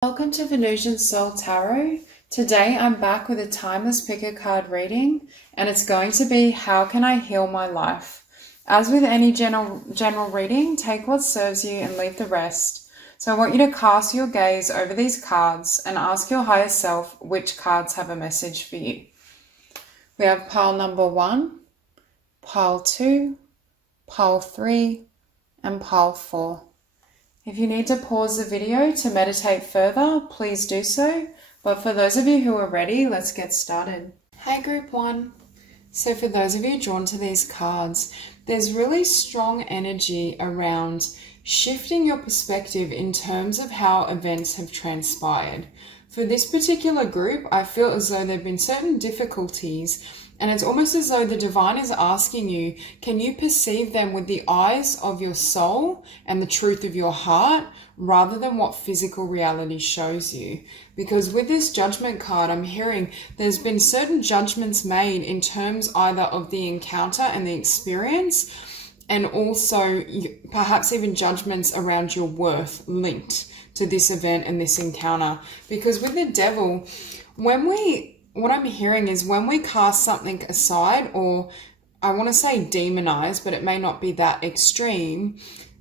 Welcome to Venusian Soul Tarot. Today I'm back with a timeless pick a card reading, and it's going to be how can I heal my life? As with any general reading, take what serves you and leave the rest. So I want you to cast your gaze over these cards and ask your higher self which cards have a message for you. We have pile number 1, pile 2, pile 3, and pile 4. If you need to pause the video to meditate further, please do so. But for those of you who are ready, let's get started. Hey group 1. So for those of you drawn to these cards, there's really strong energy around shifting your perspective in terms of how events have transpired. For this particular group, I feel as though there have been certain difficulties, and it's almost as though the divine is asking you, can you perceive them with the eyes of your soul and the truth of your heart, rather than what physical reality shows you? Because with this judgment card, I'm hearing there's been certain judgments made in terms either of the encounter and the experience, and also perhaps even judgments around your worth linked to this event and this encounter. Because with the devil, what I'm hearing is when we cast something aside, or I want to say demonize, but it may not be that extreme,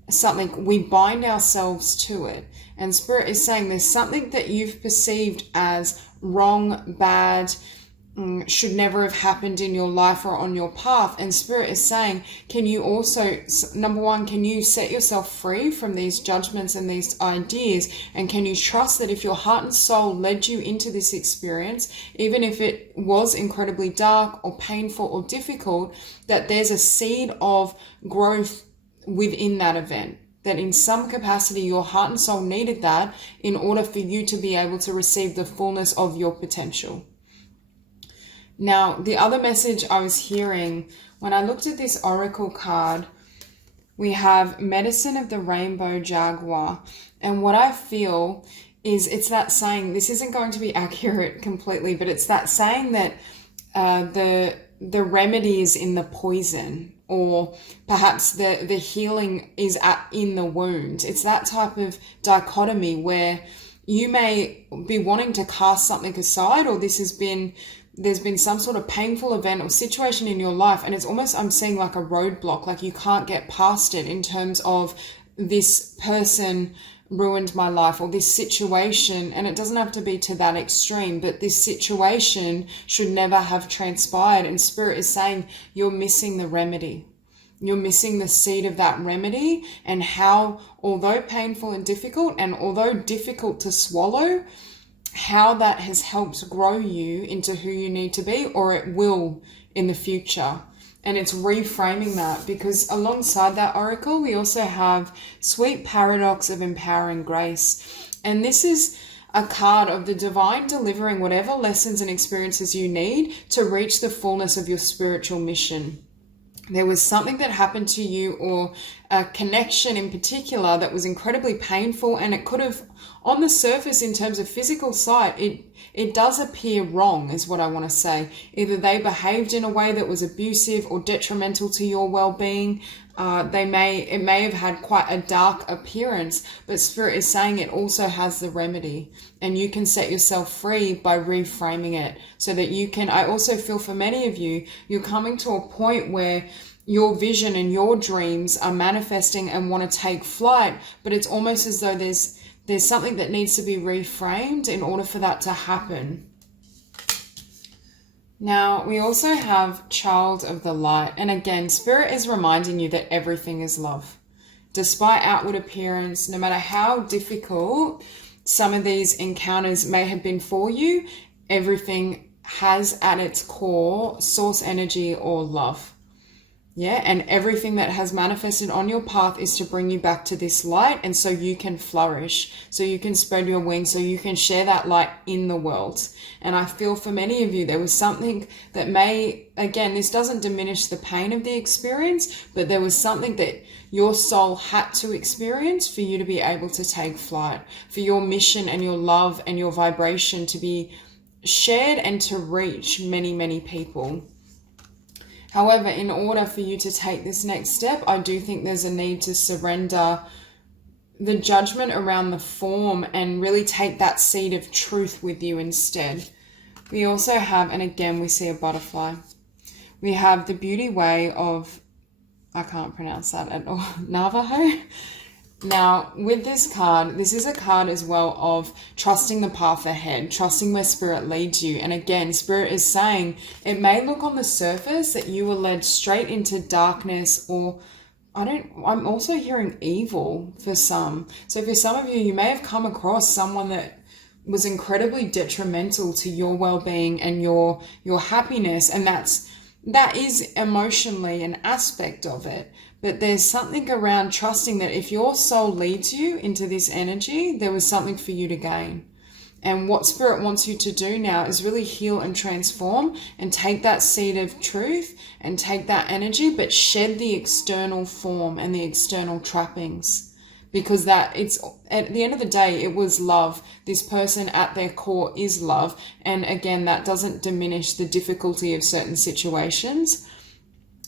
something, we bind ourselves to it. And Spirit is saying there's something that you've perceived as wrong, bad, should never have happened in your life or on your path. And Spirit is saying, can you also, number one, can you set yourself free from these judgments and these ideas? And can you trust that if your heart and soul led you into this experience, even if it was incredibly dark or painful or difficult, that there's a seed of growth within that event? That in some capacity your heart and soul needed that in order for you to be able to receive the fullness of your potential. Now, the other message I was hearing when I looked at this oracle card, we have Medicine of the Rainbow Jaguar. And what I feel is it's that saying, this isn't going to be accurate completely, but it's that saying that the remedy is in the poison, or perhaps the healing is in the wound. It's that type of dichotomy where you may be wanting to cast something aside, or there's been some sort of painful event or situation in your life, and it's almost, I'm seeing like a roadblock, like you can't get past it in terms of this person ruined my life, or this situation, and it doesn't have to be to that extreme, but this situation should never have transpired. And Spirit is saying you're missing the remedy. You're missing the seed of that remedy, and how, although painful and difficult, and although difficult to swallow, how that has helped grow you into who you need to be, or it will in the future. And it's reframing that, because alongside that oracle, we also have Sweet Paradox of Empowering Grace. And this is a card of the divine delivering whatever lessons and experiences you need to reach the fullness of your spiritual mission. There was something that happened to you, or a connection in particular, that was incredibly painful, and it could have, on the surface in terms of physical sight, it does appear wrong, is what I want to say. Either they behaved in a way that was abusive or detrimental to your well-being. It may have had quite a dark appearance, but Spirit is saying it also has the remedy, and you can set yourself free by reframing it so that you can. I also feel for many of you, you're coming to a point where your vision and your dreams are manifesting and want to take flight, but it's almost as though there's something that needs to be reframed in order for that to happen. Now, we also have Child of the Light. And again, Spirit is reminding you that everything is love. Despite outward appearance, no matter how difficult some of these encounters may have been for you, everything has at its core source energy or love. Yeah, and everything that has manifested on your path is to bring you back to this light, and so you can flourish, so you can spread your wings, so you can share that light in the world. And I feel for many of you, there was something that may, again, this doesn't diminish the pain of the experience, but there was something that your soul had to experience for you to be able to take flight, for your mission and your love and your vibration to be shared and to reach many, many people. However, in order for you to take this next step, I do think there's a need to surrender the judgment around the form and really take that seed of truth with you instead. We also have, and again, we see a butterfly. We have the beauty way of, I can't pronounce that at all, Navajo. Now, with this card, this is a card as well of trusting the path ahead, trusting where Spirit leads you. And again, Spirit is saying it may look on the surface that you were led straight into darkness, or I'm also hearing evil for some. So for some of you, you may have come across someone that was incredibly detrimental to your well-being and your happiness. And that is emotionally an aspect of it. But there's something around trusting that if your soul leads you into this energy, there was something for you to gain. And what Spirit wants you to do now is really heal and transform and take that seed of truth and take that energy, but shed the external form and the external trappings. Because it's at the end of the day, it was love. This person at their core is love. And again, that doesn't diminish the difficulty of certain situations.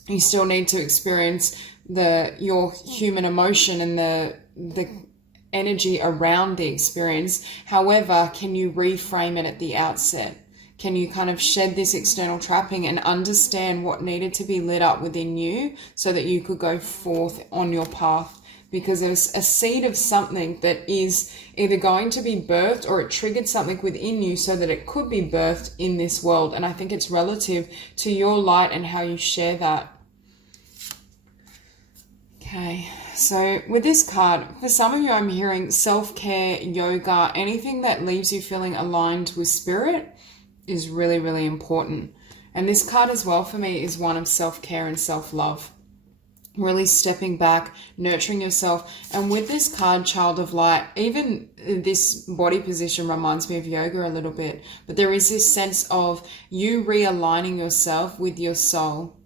You still need to experience your human emotion and the energy around the experience. However, can you reframe it at the outset? Can you kind of shed this external trapping and understand what needed to be lit up within you so that you could go forth on your path? Because there's a seed of something that is either going to be birthed, or it triggered something within you so that it could be birthed in this world. And I think it's relative to your light and how you share that. Okay, so with this card, for some of you, I'm hearing self-care, yoga, anything that leaves you feeling aligned with Spirit is really, really important. And this card as well for me is one of self-care and self-love. Really stepping back, nurturing yourself. And with this card, Child of Light, even this body position reminds me of yoga a little bit. But there is this sense of you realigning yourself with your soul,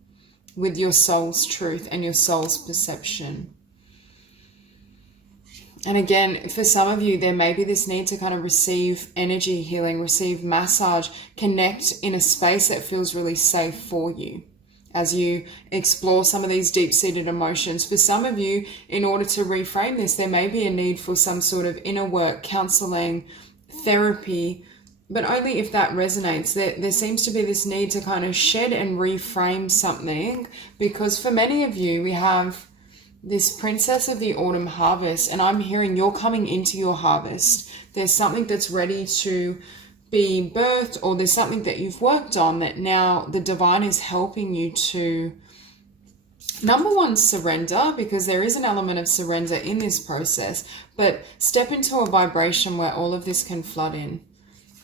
with your soul's truth and your soul's perception. And again, for some of you, there may be this need to kind of receive energy healing, receive massage, connect in a space that feels really safe for you as you explore some of these deep-seated emotions. For some of you, in order to reframe this, there may be a need for some sort of inner work, counseling, therapy, but only if that resonates. There seems to be this need to kind of shed and reframe something, because for many of you, we have this Princess of the Autumn Harvest, and I'm hearing you're coming into your harvest. There's something that's ready to be birthed, or there's something that you've worked on that now the divine is helping you to, number one, surrender, because there is an element of surrender in this process, but step into a vibration where all of this can flood in.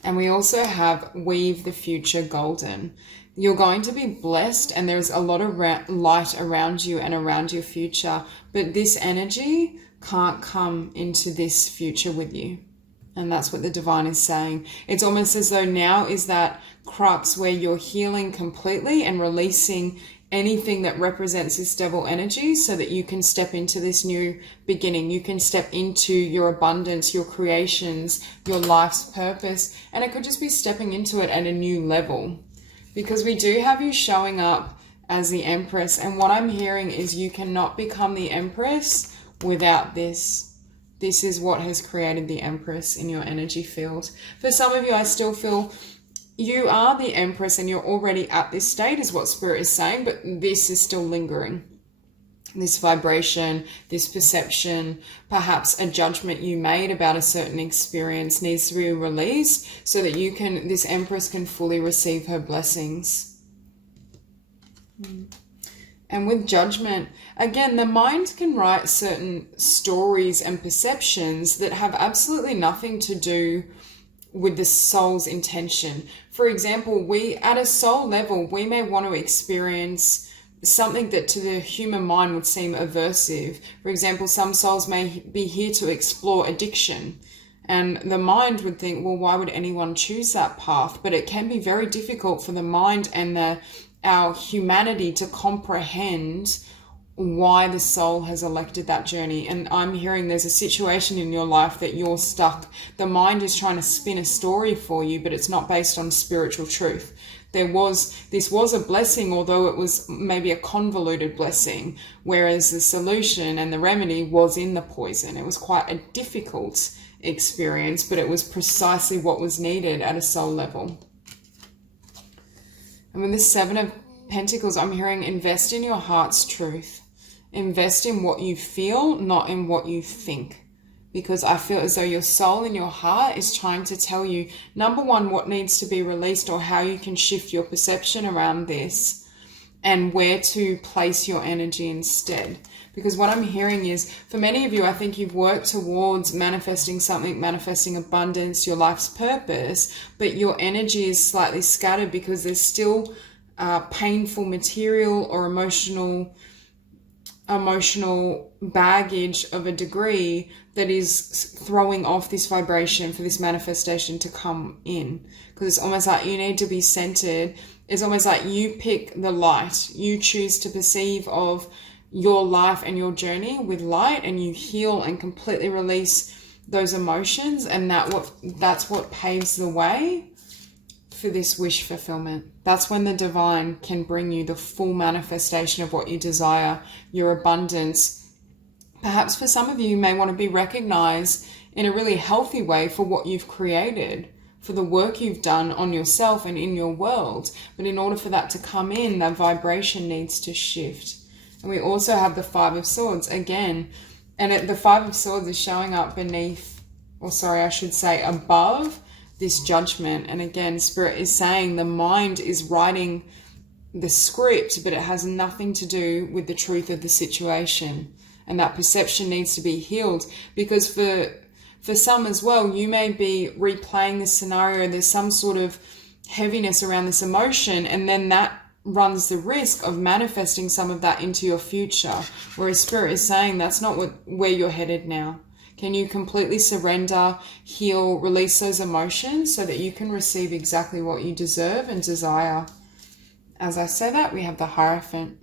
And we also have weave the future golden. You're going to be blessed, and there's a lot of light around you and around your future, but this energy can't come into this future with you. And that's what the divine is saying. It's almost as though now is that crux where you're healing completely and releasing anything that represents this devil energy so that you can step into this new beginning. You can step into your abundance, your creations, your life's purpose. And it could just be stepping into it at a new level, because we do have you showing up as the Empress. And what I'm hearing is you cannot become the Empress without this. This is what has created the Empress in your energy field. For some of you, I still feel you are the Empress and you're already at this state, is what Spirit is saying, but this is still lingering. This vibration, this perception, perhaps a judgment you made about a certain experience needs to be released so that this Empress can fully receive her blessings. And with judgment, again, the mind can write certain stories and perceptions that have absolutely nothing to do with the soul's intention. For example, at a soul level, we may want to experience something that to the human mind would seem aversive. For example, some souls may be here to explore addiction. And the mind would think, well, why would anyone choose that path? But it can be very difficult for the mind and our humanity to comprehend why the soul has elected that journey. And I'm hearing there's a situation in your life that you're stuck. The mind is trying to spin a story for you, but it's not based on spiritual truth. This was a blessing, although it was maybe a convoluted blessing, whereas the solution and the remedy was in the poison. It was quite a difficult experience, but it was precisely what was needed at a soul level. And with the Seven of Pentacles, I'm hearing invest in your heart's truth. Invest in what you feel, not in what you think. Because I feel as though your soul and your heart is trying to tell you, number one, what needs to be released or how you can shift your perception around this and where to place your energy instead. Because what I'm hearing is, for many of you, I think you've worked towards manifesting something, manifesting abundance, your life's purpose, but your energy is slightly scattered because there's still painful material or emotional baggage of a degree that is throwing off this vibration for this manifestation to come in. Because it's almost like you need to be centered. It's almost like you pick the light. You choose to perceive of your life and your journey with light, and you heal and completely release those emotions, and that's what paves the way for this wish fulfillment. That's when the divine can bring you the full manifestation of what you desire, your abundance. Perhaps for some of you, you may want to be recognized in a really healthy way for what you've created, for the work you've done on yourself and in your world. But in order for that to come in, that vibration needs to shift. And we also have the Five of Swords again. And the Five of Swords is showing up above this judgment. And again, Spirit is saying the mind is writing the script, but it has nothing to do with the truth of the situation. And that perception needs to be healed, because for some as well, you may be replaying this scenario. There's some sort of heaviness around this emotion, and then that runs the risk of manifesting some of that into your future. Whereas Spirit is saying that's not where you're headed now. Can you completely surrender, heal, release those emotions so that you can receive exactly what you deserve and desire? As I say that, we have the Hierophant.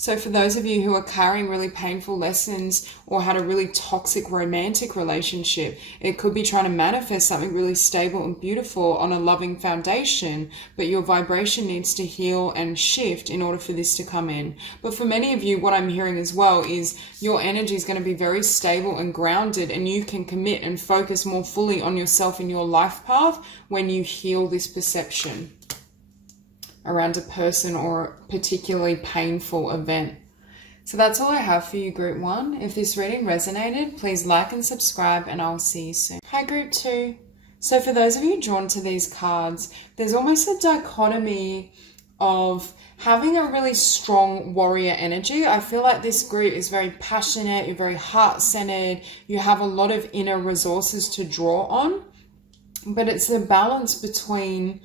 So for those of you who are carrying really painful lessons or had a really toxic romantic relationship, it could be trying to manifest something really stable and beautiful on a loving foundation, but your vibration needs to heal and shift in order for this to come in. But for many of you, what I'm hearing as well is your energy is going to be very stable and grounded, and you can commit and focus more fully on yourself and your life path when you heal this perception around a person or a particularly painful event. So that's all I have for you, Group 1. If this reading resonated, please like and subscribe, and I'll see you soon. Hi, Group 2. So for those of you drawn to these cards, there's almost a dichotomy of having a really strong warrior energy. I feel like this group is very passionate, you're very heart-centered, you have a lot of inner resources to draw on, but it's the balance between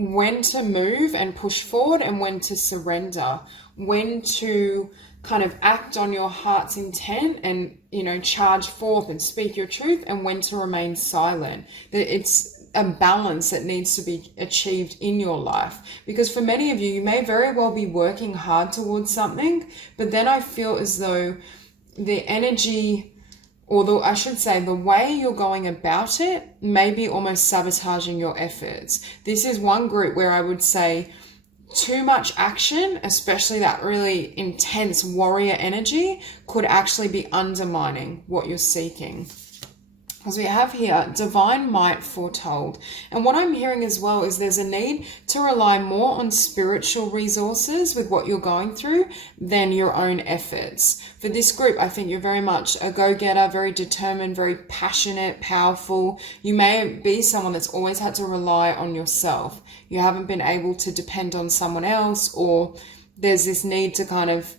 when to move and push forward and when to surrender, when to kind of act on your heart's intent and, charge forth and speak your truth, and when to remain silent. It's a balance that needs to be achieved in your life, because for many of you, you may very well be working hard towards something, but then I feel as though the energy, although I should say the way you're going about it may be almost sabotaging your efforts. This is one group where I would say too much action, especially that really intense warrior energy, could actually be undermining what you're seeking. As we have here, divine might foretold. And what I'm hearing as well is there's a need to rely more on spiritual resources with what you're going through than your own efforts. For this group, I think you're very much a go-getter, very determined, very passionate, powerful. You may be someone that's always had to rely on yourself. You haven't been able to depend on someone else, or there's this need to kind of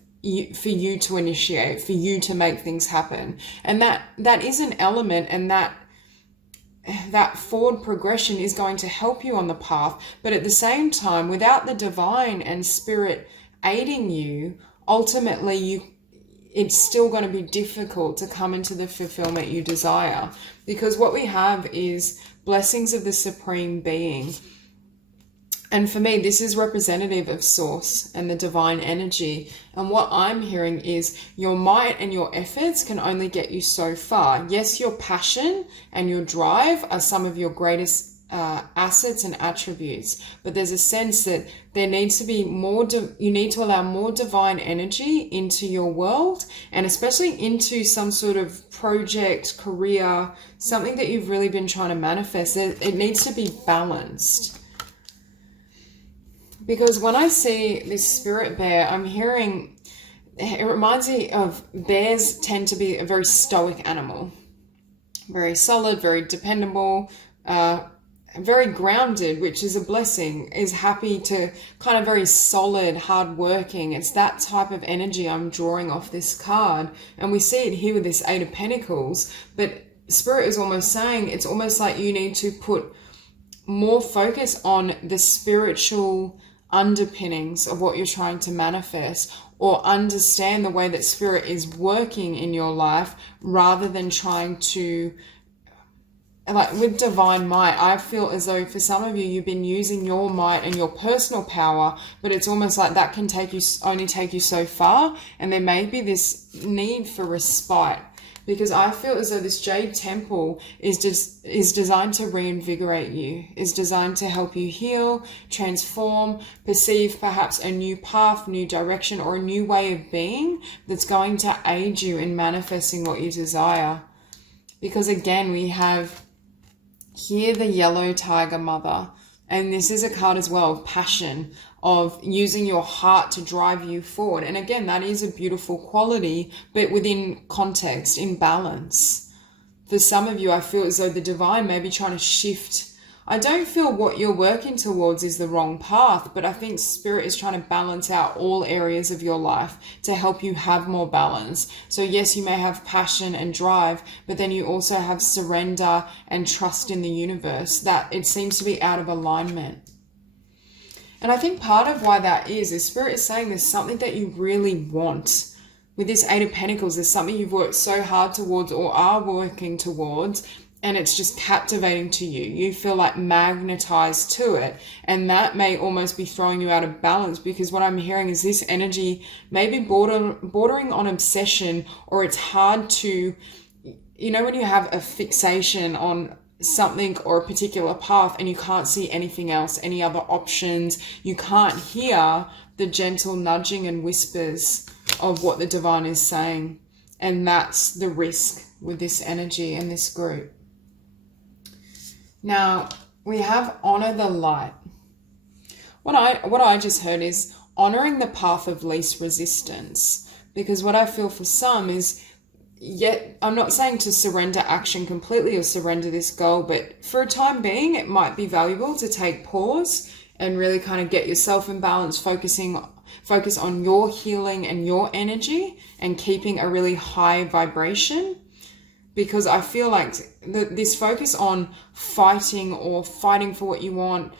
for you to initiate, for you to make things happen. And that is an element, and that forward progression is going to help you on the path. But at the same time, without the divine and spirit aiding you, ultimately it's still going to be difficult to come into the fulfillment you desire. Because what we have is blessings of the Supreme Being. And for me, this is representative of source and the divine energy. And what I'm hearing is your might and your efforts can only get you so far. Yes, your passion and your drive are some of your greatest assets and attributes, but there's a sense that there needs to be more, you need to allow more divine energy into your world, and especially into some sort of project, career, something that you've really been trying to manifest. It needs to be balanced. Because when I see this spirit bear, I'm hearing, it reminds me of bears tend to be a very stoic animal, very solid, very dependable, very grounded, which is a blessing, is happy to kind of very solid, hardworking. It's that type of energy I'm drawing off this card. And we see it here with this Eight of Pentacles, but Spirit is almost saying it's almost like you need to put more focus on the spiritual underpinnings of what you're trying to manifest, or understand the way that Spirit is working in your life, rather than trying to, like with divine might, I feel as though for some of you, you've been using your might and your personal power, but it's almost like that can only take you so far. And there may be this need for respite, because I feel as though this Jade Temple is designed to reinvigorate you, is designed to help you heal, transform, perceive perhaps a new path, new direction, or a new way of being that's going to aid you in manifesting what you desire. Because again, we have here the yellow tiger mother, and this is a card as well of passion, of using your heart to drive you forward. And again, that is a beautiful quality, but within context, in balance. For some of you, I feel as though the divine may be trying to shift. I don't feel what you're working towards is the wrong path, but I think Spirit is trying to balance out all areas of your life to help you have more balance. So yes, you may have passion and drive, but then you also have surrender and trust in the universe, that it seems to be out of alignment. And I think part of why that is Spirit is saying there's something that you really want. With this Eight of Pentacles, there's something you've worked so hard towards or are working towards, and it's just captivating to you. You feel like magnetized to it, and that may almost be throwing you out of balance, because what I'm hearing is this energy may be bordering on obsession, or it's hard to, you know, when you have a fixation on something or a particular path and you can't see anything else, any other options, you can't hear the gentle nudging and whispers of what the divine is saying. And that's the risk with this energy and this group. Now, we have honor the light. What I just heard is honoring the path of least resistance, because what I feel for some is, yet I'm not saying to surrender action completely or surrender this goal, but for a time being, it might be valuable to take pause and really kind of get yourself in balance, focus on your healing and your energy, and keeping a really high vibration. Because I feel like this focus on fighting for what you want,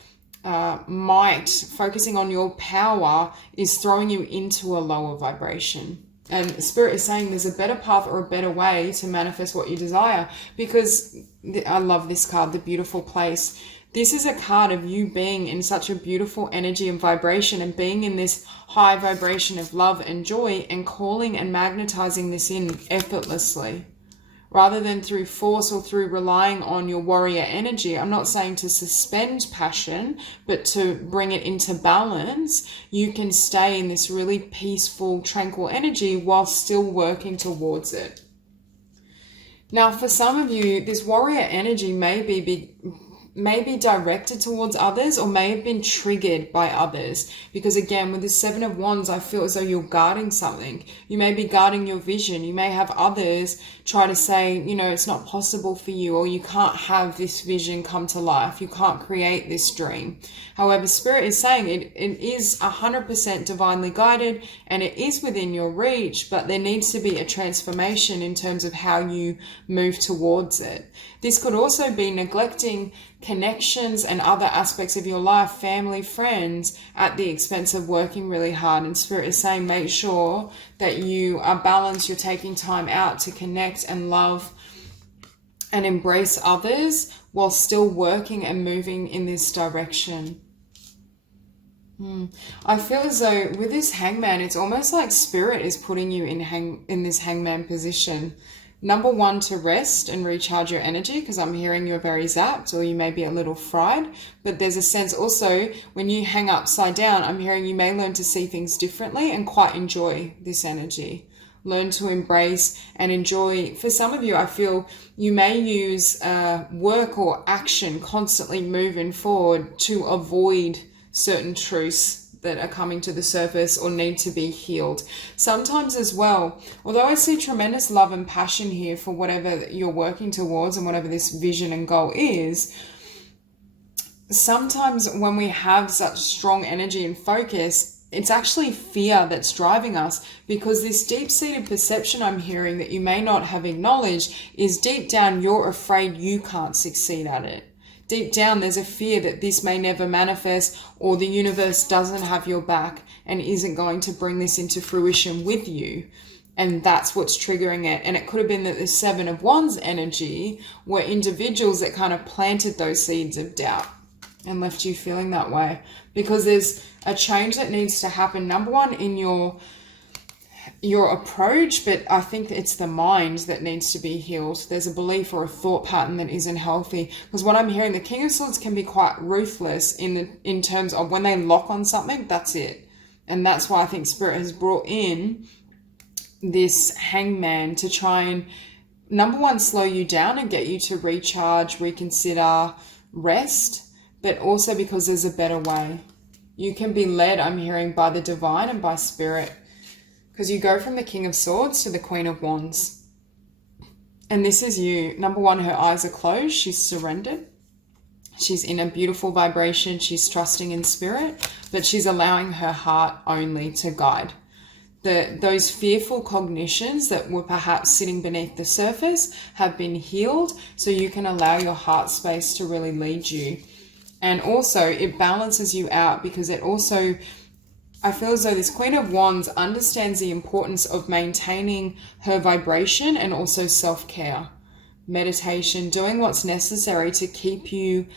focusing on your power, is throwing you into a lower vibration. And Spirit is saying there's a better path or a better way to manifest what you desire. Because I love this card, the beautiful place. This is a card of you being in such a beautiful energy and vibration, and being in this high vibration of love and joy, and calling and magnetizing this in effortlessly, rather than through force or through relying on your warrior energy. I'm not saying to suspend passion, but to bring it into balance. You can stay in this really peaceful, tranquil energy while still working towards it. Now, for some of you, this warrior energy may be directed towards others, or may have been triggered by others. Because again, with the Seven of Wands, I feel as though you're guarding something. You may be guarding your vision. You may have others try to say, you know, it's not possible for you, or you can't have this vision come to life. You can't create this dream. However, Spirit is saying it is 100% divinely guided, and it is within your reach, but there needs to be a transformation in terms of how you move towards it. This could also be neglecting connections and other aspects of your life, family, friends, at the expense of working really hard. And Spirit is saying, make sure that you are balanced. You're taking time out to connect and love and embrace others while still working and moving in this direction. I feel as though with this hangman, it's almost like spirit is putting you in this hangman position. Number one, to rest and recharge your energy, because I'm hearing you're very zapped or you may be a little fried. But there's a sense also when you hang upside down, I'm hearing you may learn to see things differently and quite enjoy this energy. Learn to embrace and enjoy. For some of you, I feel you may use work or action constantly moving forward to avoid certain truths that are coming to the surface or need to be healed. Sometimes as well, although I see tremendous love and passion here for whatever you're working towards and whatever this vision and goal is, sometimes when we have such strong energy and focus, it's actually fear that's driving us, because this deep-seated perception I'm hearing that you may not have acknowledged is deep down you're afraid you can't succeed at it. Deep down, there's a fear that this may never manifest, or the universe doesn't have your back and isn't going to bring this into fruition with you. And that's what's triggering it. And it could have been that the Seven of Wands energy were individuals that kind of planted those seeds of doubt and left you feeling that way. Because there's a change that needs to happen. Number one, in your approach, but I think it's the mind that needs to be healed. There's a belief or a thought pattern that isn't healthy, because what I'm hearing, the King of Swords can be quite ruthless in terms of when they lock on something, that's it. And that's why I think Spirit has brought in this hangman to try and, number one, slow you down and get you to recharge, reconsider, rest, but also because there's a better way. You can be led, I'm hearing, by the divine and by Spirit. Because you go from the King of Swords to the Queen of Wands. And this is you. Number one, her eyes are closed. She's surrendered. She's in a beautiful vibration. She's trusting in Spirit, but she's allowing her heart only to guide. Those fearful cognitions that were perhaps sitting beneath the surface have been healed, so you can allow your heart space to really lead you. And also, it balances you out, because it also, I feel as though this Queen of Wands understands the importance of maintaining her vibration and also self-care, meditation, doing what's necessary to keep you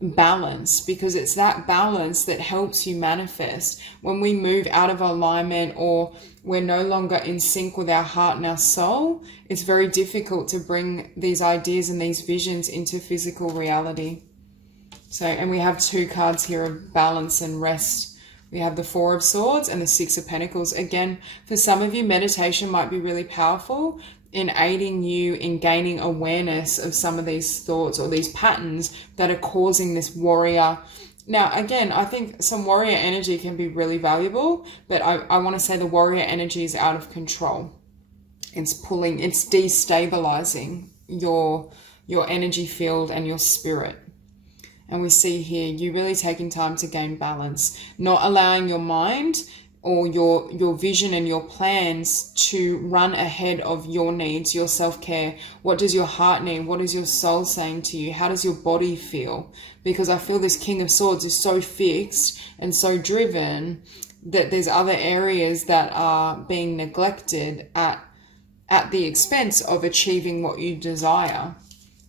balanced, because it's that balance that helps you manifest. When we move out of alignment or we're no longer in sync with our heart and our soul, it's very difficult to bring these ideas and these visions into physical reality. So, and we have two cards here of balance and rest. We have the Four of Swords and the Six of Pentacles. Again, for some of you, meditation might be really powerful in aiding you in gaining awareness of some of these thoughts or these patterns that are causing this warrior. Now, again, I think some warrior energy can be really valuable, but I want to say the warrior energy is out of control. It's destabilizing your energy field and your spirit. And we see here, you really taking time to gain balance, not allowing your mind or your vision and your plans to run ahead of your needs, your self-care. What does your heart need? What is your soul saying to you? How does your body feel? Because I feel this King of Swords is so fixed and so driven that there's other areas that are being neglected at the expense of achieving what you desire.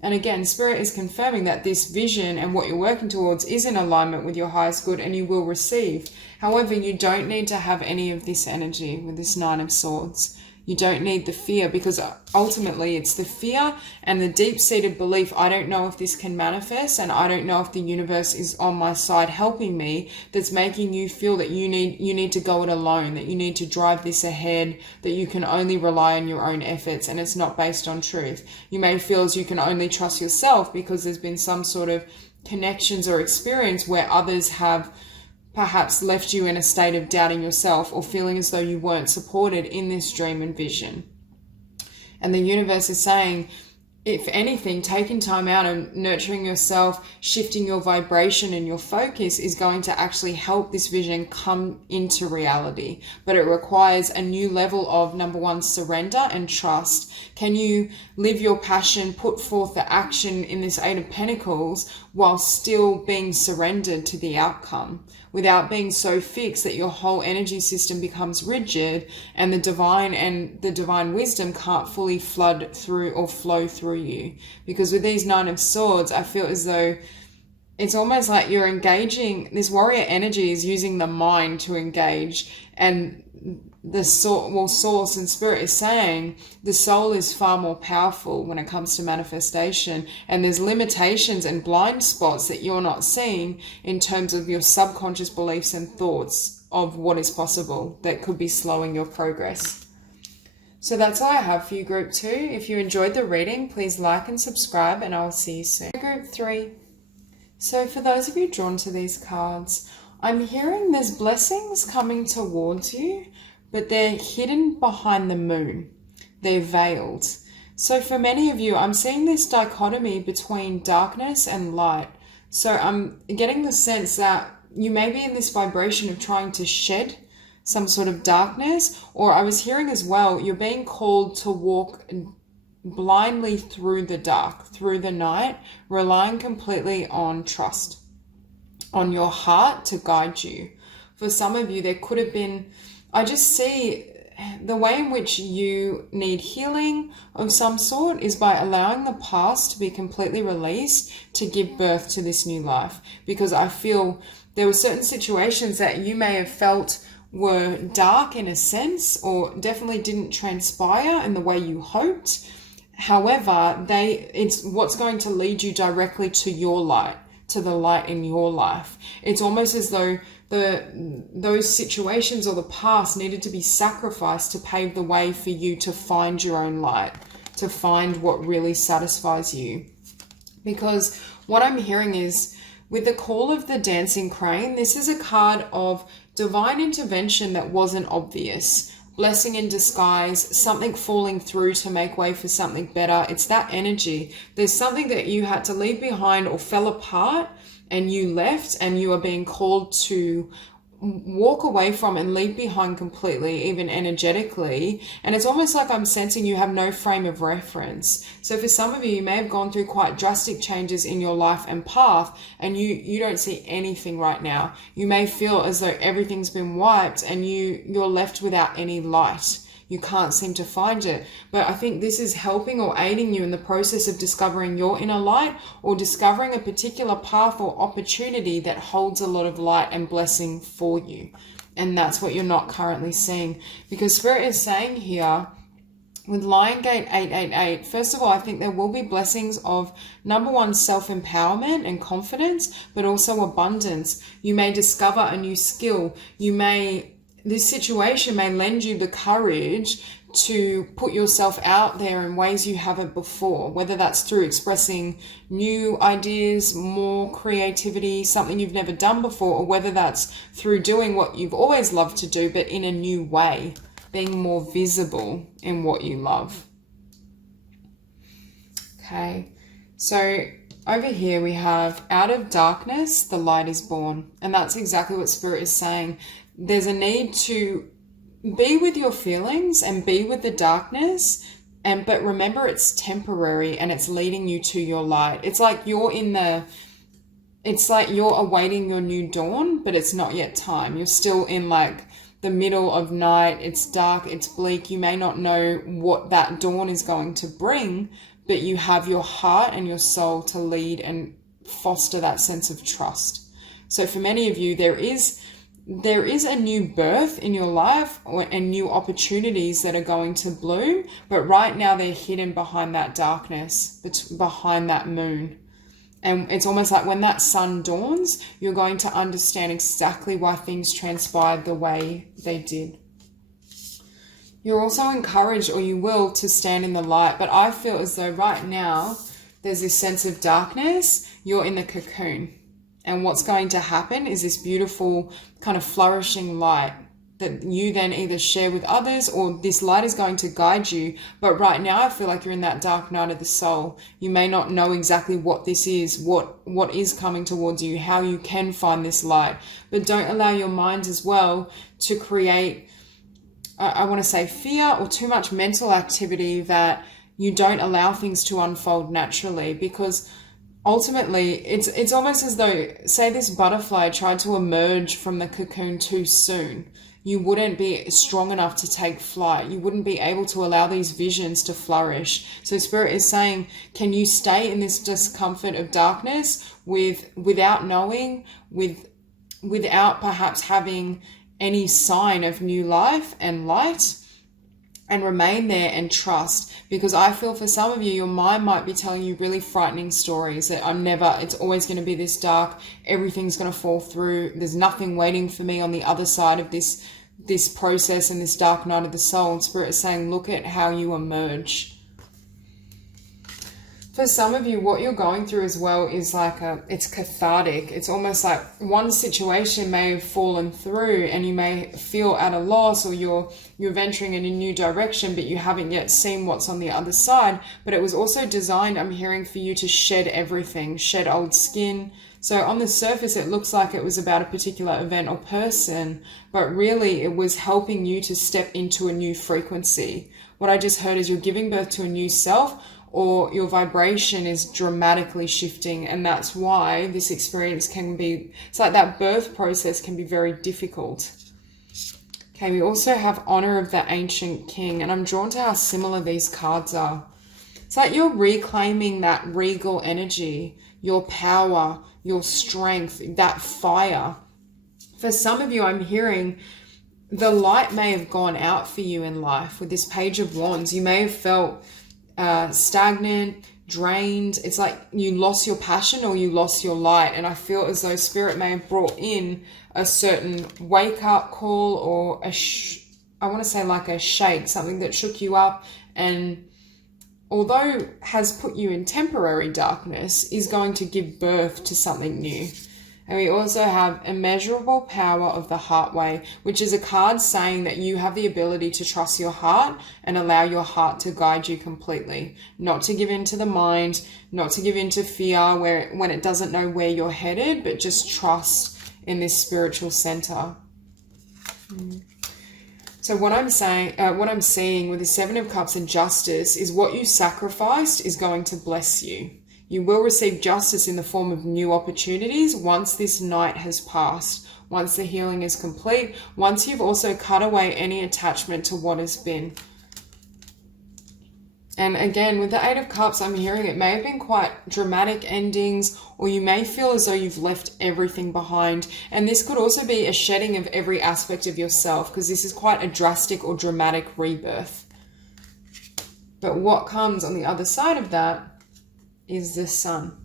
And again, Spirit is confirming that this vision and what you're working towards is in alignment with your highest good, and you will receive. However, you don't need to have any of this energy with this Nine of Swords. You don't need the fear, because ultimately it's the fear and the deep-seated belief, I don't know if this can manifest, and I don't know if the universe is on my side helping me, that's making you feel that you need to go it alone, that you need to drive this ahead, that you can only rely on your own efforts, and it's not based on truth. You may feel as you can only trust yourself because there's been some sort of connections or experience where others have perhaps left you in a state of doubting yourself or feeling as though you weren't supported in this dream and vision. And the universe is saying, if anything, taking time out and nurturing yourself, shifting your vibration and your focus is going to actually help this vision come into reality. But it requires a new level of, number one, surrender and trust. Can you live your passion, put forth the action in this Eight of Pentacles while still being surrendered to the outcome, without being so fixed that your whole energy system becomes rigid and the divine wisdom can't fully flood through or flow through you? Because with these Nine of Swords, I feel as though it's almost like you're engaging, this warrior energy is using the mind to engage, and the source and spirit is saying the soul is far more powerful when it comes to manifestation, and there's limitations and blind spots that you're not seeing in terms of your subconscious beliefs and thoughts of what is possible that could be slowing your progress. So that's all I have for you, Group 2. If you enjoyed the reading, please like and subscribe, and I'll see you soon. Group 3. So for those of you drawn to these cards, I'm hearing there's blessings coming towards you, but they're hidden behind the moon. They're veiled. So for many of you, I'm seeing this dichotomy between darkness and light. So I'm getting the sense that you may be in this vibration of trying to shed some sort of darkness, or I was hearing as well, you're being called to walk blindly through the dark, through the night, relying completely on trust, on your heart to guide you. For some of you, there could have been, I just see the way in which you need healing of some sort is by allowing the past to be completely released to give birth to this new life. Because I feel there were certain situations that you may have felt were dark in a sense, or definitely didn't transpire in the way you hoped. However, it's what's going to lead you directly to your light, to the light in your life. It's almost as though those situations or the past needed to be sacrificed to pave the way for you to find your own light, to find what really satisfies you. Because what I'm hearing is, with the call of the dancing crane, this is a card of divine intervention that wasn't obvious. Blessing in disguise, something falling through to make way for something better. It's that energy. There's something that you had to leave behind or fell apart, and you left, and you are being called to walk away from and leave behind completely, even energetically. And it's almost like I'm sensing you have no frame of reference. So for some of you, you may have gone through quite drastic changes in your life and path, and you don't see anything right now. You may feel as though everything's been wiped and you're left without any light. You can't seem to find it. But I think this is helping or aiding you in the process of discovering your inner light, or discovering a particular path or opportunity that holds a lot of light and blessing for you. And that's what you're not currently seeing. Because Spirit is saying here, with Lion Gate 888, first of all, I think there will be blessings of, number one, self-empowerment and confidence, but also abundance. You may discover a new skill. This situation may lend you the courage to put yourself out there in ways you haven't before, whether that's through expressing new ideas, more creativity, something you've never done before, or whether that's through doing what you've always loved to do, but in a new way, being more visible in what you love. Okay, so over here we have, out of darkness, the light is born. And that's exactly what Spirit is saying. There's a need to be with your feelings and be with the darkness, but remember it's temporary and it's leading you to your light. It's like you're awaiting your new dawn, but it's not yet time. You're still in like the middle of night. It's dark, it's bleak. You may not know what that dawn is going to bring, but you have your heart and your soul to lead and foster that sense of trust. So for many of you, there is a new birth in your life and new opportunities that are going to bloom, but right now they're hidden behind that darkness, behind that moon. And it's almost like when that sun dawns, you're going to understand exactly why things transpired the way they did. You're also encouraged, or you will, to stand in the light, but I feel as though right now there's this sense of darkness. You're in the cocoon. And what's going to happen is this beautiful kind of flourishing light that you then either share with others, or this light is going to guide you. But right now I feel like you're in that dark night of the soul. You may not know exactly what this is, what is coming towards you, how you can find this light. But don't allow your mind as well to create, I want to say, fear or too much mental activity that you don't allow things to unfold naturally. Because ultimately, it's almost as though, say this butterfly tried to emerge from the cocoon too soon. you wouldn't be strong enough to take flight. You wouldn't be able to allow these visions to flourish. So Spirit is saying, can you stay in this discomfort of darkness without knowing, without perhaps having any sign of new life and light, and remain there and trust? Because I feel for some of you, your mind might be telling you really frightening stories that it's always going to be this dark, everything's going to fall through, there's nothing waiting for me on the other side of this process and this dark night of the soul. And Spirit is saying, look at how you emerge. For some of you, what you're going through as well is it's cathartic. It's almost like one situation may have fallen through and you may feel at a loss, or you're venturing in a new direction, but you haven't yet seen what's on the other side. But it was also designed, I'm hearing, for you to shed everything, shed old skin. So on the surface, it looks like it was about a particular event or person, but really it was helping you to step into a new frequency. What I just heard is you're giving birth to a new self, or your vibration is dramatically shifting. And that's why this experience it's like that birth process can be very difficult. Okay, we also have Honor of the Ancient King, and I'm drawn to how similar these cards are. It's like you're reclaiming that regal energy, your power, your strength, that fire. For some of you, I'm hearing the light may have gone out for you in life. With this Page of Wands, you may have felt stagnant, drained. It's like you lost your passion or you lost your light. And I feel as though Spirit may have brought in a certain wake-up call, or I want to say like a shake, something that shook you up, and although has put you in temporary darkness, is going to give birth to something new. And we also have Immeasurable Power of the Heart Way, which is a card saying that you have the ability to trust your heart and allow your heart to guide you completely. Not to give in to the mind, not to give in to fear when it doesn't know where you're headed, but just trust in this spiritual center. So what I'm seeing with the Seven of Cups and Justice is what you sacrificed is going to bless you. You will receive justice in the form of new opportunities once this night has passed, once the healing is complete, once you've also cut away any attachment to what has been. And again, with the Eight of Cups, I'm hearing it may have been quite dramatic endings, or you may feel as though you've left everything behind. And this could also be a shedding of every aspect of yourself, because this is quite a drastic or dramatic rebirth. But what comes on the other side of that is the Sun.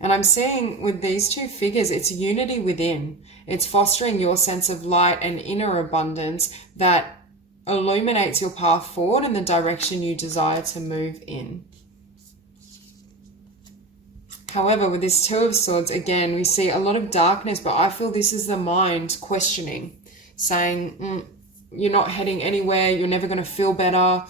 And I'm seeing with these two figures, it's unity within. It's fostering your sense of light and inner abundance that illuminates your path forward in the direction you desire to move in. However, with this Two of Swords, again, we see a lot of darkness, but I feel this is the mind questioning, saying, you're not heading anywhere, you're never going to feel better,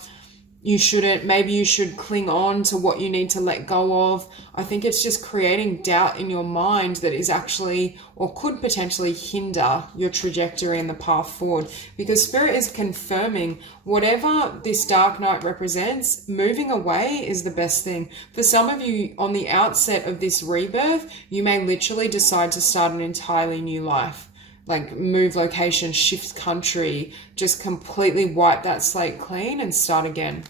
maybe you should cling on to what you need to let go of. I think it's just creating doubt in your mind that is actually, or could potentially hinder your trajectory and the path forward. Because Spirit is confirming whatever this dark night represents, moving away is the best thing. For some of you on the outset of this rebirth, you may literally decide to start an entirely new life. Like move location, shift country, just completely wipe that slate clean and start again.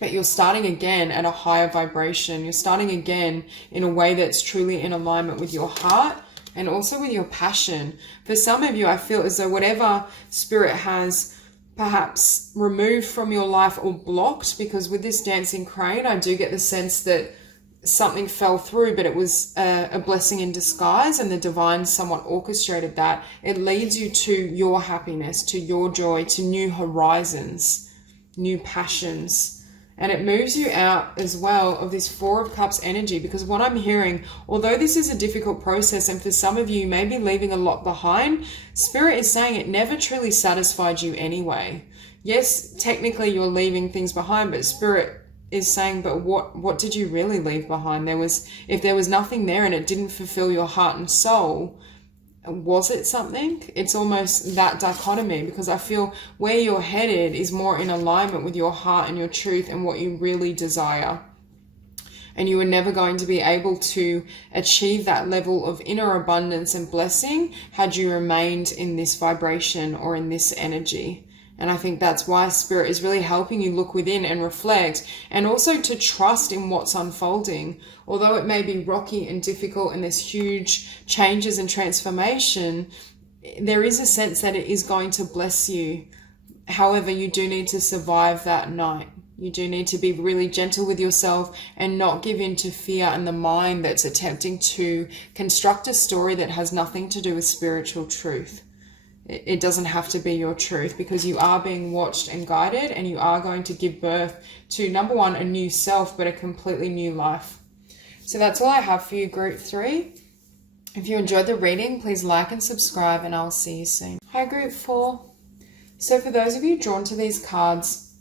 But you're starting again at a higher vibration. You're starting again in a way that's truly in alignment with your heart and also with your passion. For some of you, I feel as though whatever Spirit has perhaps removed from your life or blocked, because with this Dancing Crane, I do get the sense that something fell through, but it was a blessing in disguise, and the divine somewhat orchestrated that. It leads you to your happiness, to your joy, to new horizons, new passions. And it moves you out as well of this Four of Cups energy, because what I'm hearing, although this is a difficult process, and for some of you, you may be leaving a lot behind, Spirit is saying it never truly satisfied you anyway. Yes, technically you're leaving things behind, but Spirit is saying, but what did you really leave behind? If there was nothing there and it didn't fulfill your heart and soul, was it something? It's almost that dichotomy, because I feel where you're headed is more in alignment with your heart and your truth and what you really desire. and you were never going to be able to achieve that level of inner abundance and blessing had you remained in this vibration or in this energy. And I think that's why Spirit is really helping you look within and reflect, and also to trust in what's unfolding. Although it may be rocky and difficult and there's huge changes and transformation, there is a sense that it is going to bless you. However, you do need to survive that night. You do need to be really gentle with yourself and not give in to fear and the mind that's attempting to construct a story that has nothing to do with spiritual truth. It doesn't have to be your truth, because you are being watched and guided, and you are going to give birth to, number one, a new self, but a completely new life. So that's all I have for you, Group 3. If you enjoyed the reading, please like and subscribe, and I'll see you soon. Hi, Group 4. So for those of you drawn to these cards,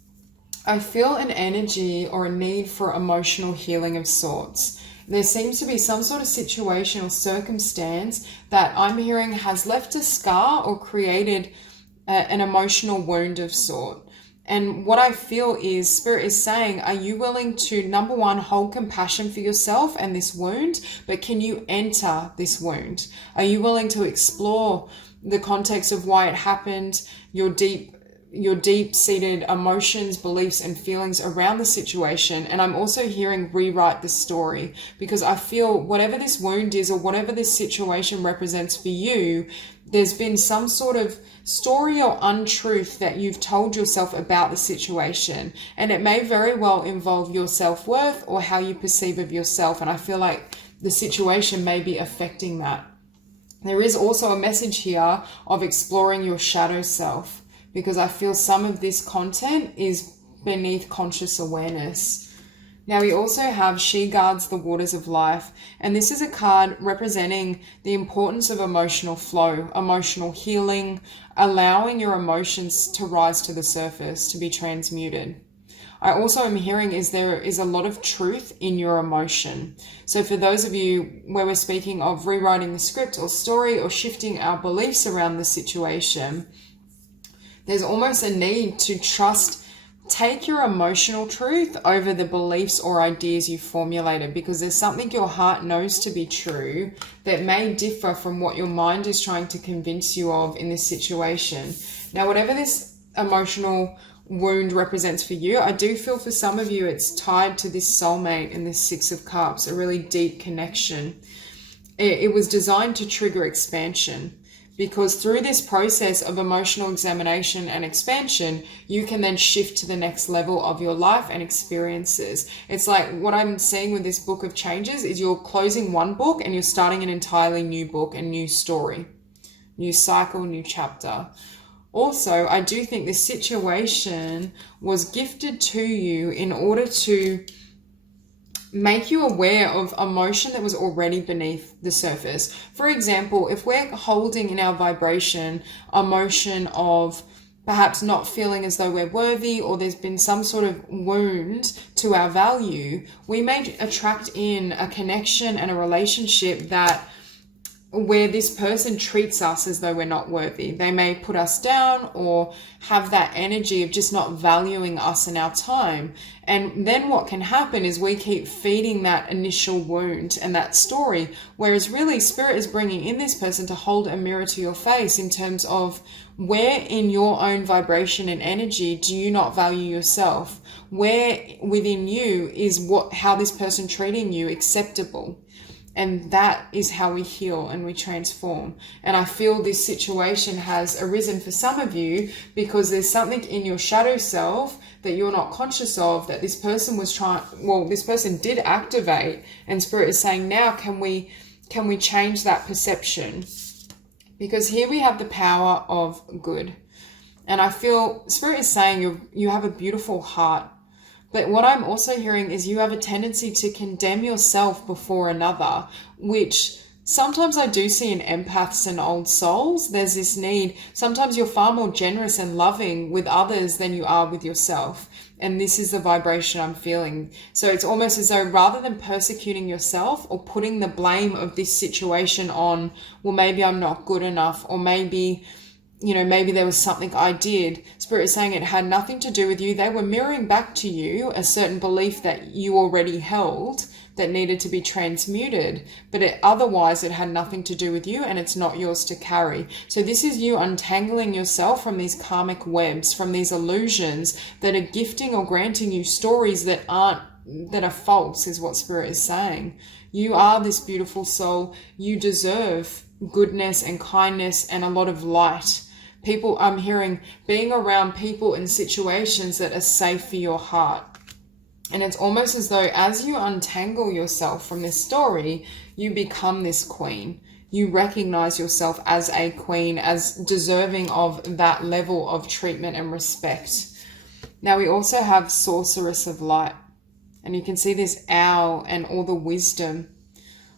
I feel an energy or a need for emotional healing of sorts. There seems to be some sort of situation or circumstance that I'm hearing has left a scar or created an emotional wound of sort. And what I feel is Spirit is saying, are you willing to, number one, hold compassion for yourself and this wound, but can you enter this wound? Are you willing to explore the context of why it happened, your deep-seated emotions, beliefs, and feelings around the situation? And I'm also hearing rewrite the story, because I feel whatever this wound is or whatever this situation represents for you, there's been some sort of story or untruth that you've told yourself about the situation. And it may very well involve your self-worth or how you perceive of yourself. And I feel like the situation may be affecting that. There is also a message here of exploring your shadow self, because I feel some of this content is beneath conscious awareness. Now we also have She Guards the Waters of Life, and this is a card representing the importance of emotional flow, emotional healing, allowing your emotions to rise to the surface, to be transmuted. I also am hearing there is a lot of truth in your emotion. So for those of you where we're speaking of rewriting the script or story or shifting our beliefs around the situation, there's almost a need to take your emotional truth over the beliefs or ideas you formulated, because there's something your heart knows to be true that may differ from what your mind is trying to convince you of in this situation. Now, whatever this emotional wound represents for you, I do feel for some of you it's tied to this soulmate and this Six of Cups, a really deep connection. It was designed to trigger expansion, because through this process of emotional examination and expansion, you can then shift to the next level of your life and experiences. It's like what I'm seeing with this book of changes is you're closing one book and you're starting an entirely new book, a new story, new cycle, new chapter. Also, I do think this situation was gifted to you in order to make you aware of emotion that was already beneath the surface. For example, if we're holding in our vibration emotion of perhaps not feeling as though we're worthy, or there's been some sort of wound to our value, we may attract in a connection and a relationship where this person treats us as though we're not worthy. They may put us down or have that energy of just not valuing us and our time. And then what can happen is we keep feeding that initial wound and that story, whereas really Spirit is bringing in this person to hold a mirror to your face in terms of where in your own vibration and energy do you not value yourself? Where within you is how this person treating you acceptable? And that is how we heal and we transform. And I feel this situation has arisen for some of you because there's something in your shadow self that you're not conscious of that this person this person did activate, and Spirit is saying, now can we change that perception? Because here we have the power of good. And I feel Spirit is saying you have a beautiful heart. But what I'm also hearing is you have a tendency to condemn yourself before another, which sometimes I do see in empaths and old souls. There's this need. Sometimes you're far more generous and loving with others than you are with yourself. And this is the vibration I'm feeling. So it's almost as though rather than persecuting yourself or putting the blame of this situation on, well, maybe I'm not good enough, or maybe there was something I did. Spirit is saying it had nothing to do with you. They were mirroring back to you a certain belief that you already held, that needed to be transmuted, but otherwise it had nothing to do with you and it's not yours to carry. So this is you untangling yourself from these karmic webs, from these illusions that are gifting or granting you stories that are false, is what Spirit is saying. You are this beautiful soul. You deserve goodness and kindness and a lot of light. People, I'm hearing, being around people and situations that are safe for your heart. And it's almost as though as you untangle yourself from this story, you become this queen. You recognize yourself as a queen, as deserving of that level of treatment and respect. Now we also have Sorceress of Light. And you can see this owl and all the wisdom.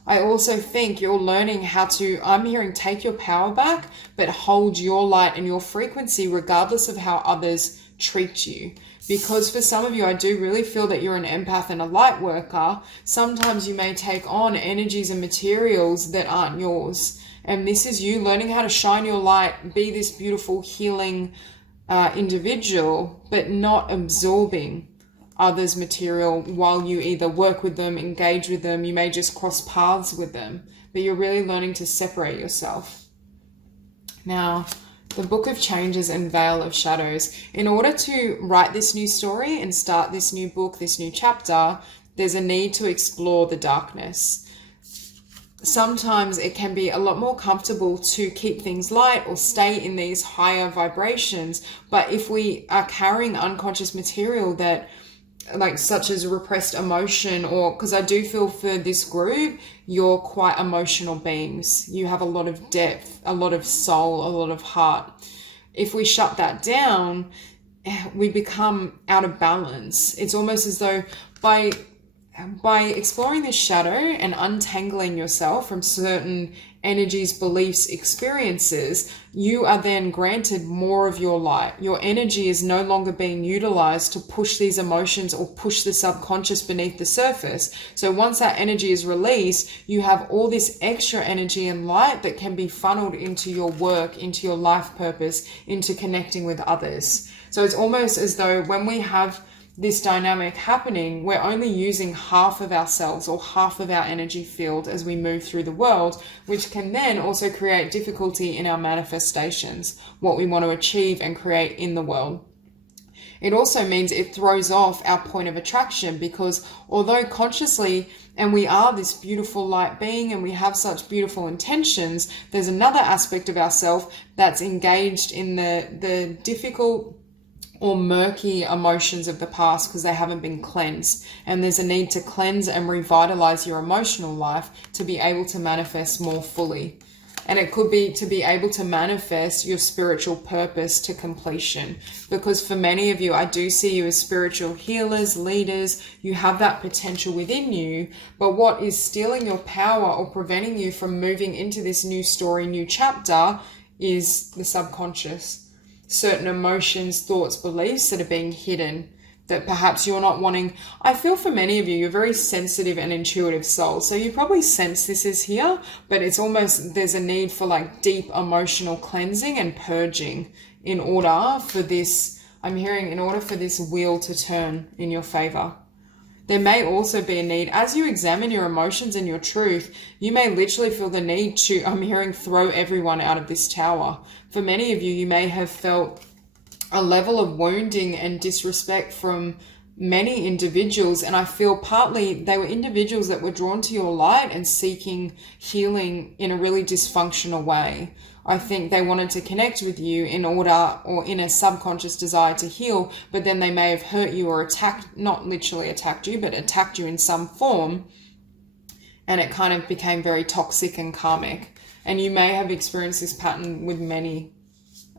I also think you're learning how to, I'm hearing, take your power back, but hold your light and your frequency regardless of how others treat you. Because for some of you, I do really feel that you're an empath and a light worker. Sometimes you may take on energies and materials that aren't yours. And this is you learning how to shine your light, be this beautiful healing individual, but not absorbing others' material while you either work with them, engage with them. You may just cross paths with them, but you're really learning to separate yourself. Now, the Book of Changes and Veil of Shadows. In order to write this new story and start this new book, this new chapter, there's a need to explore the darkness. Sometimes it can be a lot more comfortable to keep things light or stay in these higher vibrations. But if we are carrying unconscious material that, like, such as repressed emotion, or because I do feel for this group, you're quite emotional beings. You have a lot of depth, a lot of soul, a lot of heart. If we shut that down, we become out of balance. It's almost as though by exploring this shadow and untangling yourself from certain energies, beliefs, experiences, you are then granted more of your light. Your energy is no longer being utilized to push these emotions or push the subconscious beneath the surface. So once that energy is released, you have all this extra energy and light that can be funneled into your work, into your life purpose, into connecting with others. So it's almost as though when we have this dynamic happening, we're only using half of ourselves or half of our energy field as we move through the world, which can then also create difficulty in our manifestations, what we want to achieve and create in the world. It also means it throws off our point of attraction, because although consciously, and we are this beautiful light being and we have such beautiful intentions, there's another aspect of ourselves that's engaged in the difficult or murky emotions of the past because they haven't been cleansed. And there's a need to cleanse and revitalize your emotional life to be able to manifest more fully. And it could be to be able to manifest your spiritual purpose to completion. Because for many of you, I do see you as spiritual healers, leaders. You have that potential within you. But what is stealing your power or preventing you from moving into this new story, new chapter, is the subconscious. Certain emotions, thoughts, beliefs that are being hidden, that perhaps you're not wanting. I feel for many of you, you're very sensitive and intuitive souls. So you probably sense this is here, but it's almost, there's a need for like deep emotional cleansing and purging in order for this, I'm hearing, in order for this wheel to turn in your favor. There may also be a need, as you examine your emotions and your truth, you may literally feel the need to, I'm hearing, throw everyone out of this tower. For many of you, you may have felt a level of wounding and disrespect from many individuals. And I feel partly they were individuals that were drawn to your light and seeking healing in a really dysfunctional way. I think they wanted to connect with you in order, or in a subconscious desire to heal, but then they may have hurt you or attacked, not literally attacked you, but attacked you in some form. And it kind of became very toxic and karmic. And you may have experienced this pattern with many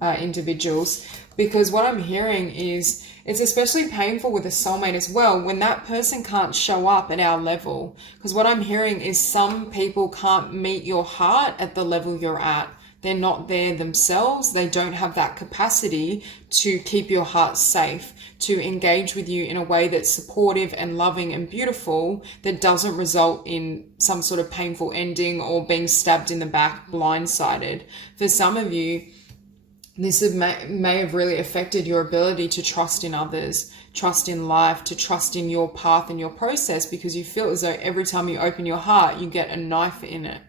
individuals, because what I'm hearing is it's especially painful with a soulmate as well when that person can't show up at our level. Because what I'm hearing is some people can't meet your heart at the level you're at. They're not there themselves. They don't have that capacity to keep your heart safe, to engage with you in a way that's supportive and loving and beautiful, that doesn't result in some sort of painful ending or being stabbed in the back, blindsided. For some of you, this may have really affected your ability to trust in others, trust in life, to trust in your path and your process, because you feel as though every time you open your heart, you get a knife in it.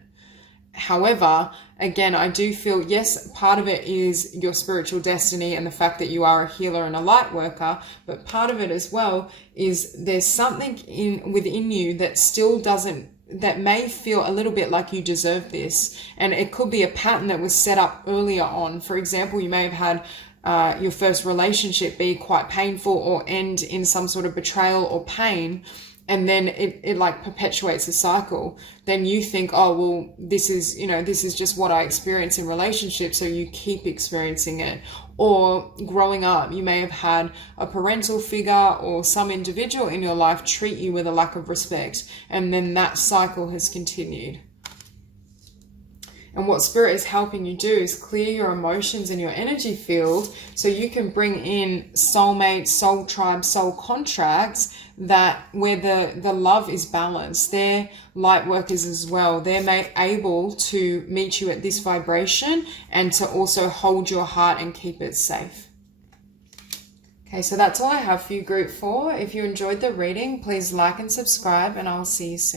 However, again, I do feel, yes, part of it is your spiritual destiny and the fact that you are a healer and a light worker, but part of it as well is there's something within you that still doesn't, that may feel a little bit like you deserve this. And it could be a pattern that was set up earlier on. For example, you may have had your first relationship be quite painful or end in some sort of betrayal or pain. And then it like perpetuates a cycle. Then you think, oh, well, this is just what I experience in relationships. So you keep experiencing it. Or growing up, you may have had a parental figure or some individual in your life treat you with a lack of respect. And then that cycle has continued. And what Spirit is helping you do is clear your emotions and your energy field so you can bring in soulmates, soul tribe, soul contracts that where the love is balanced. They're light workers as well. They're able to meet you at this vibration and to also hold your heart and keep it safe. Okay, so that's all I have for you, Group 4. If you enjoyed the reading, please like and subscribe, and I'll see you soon.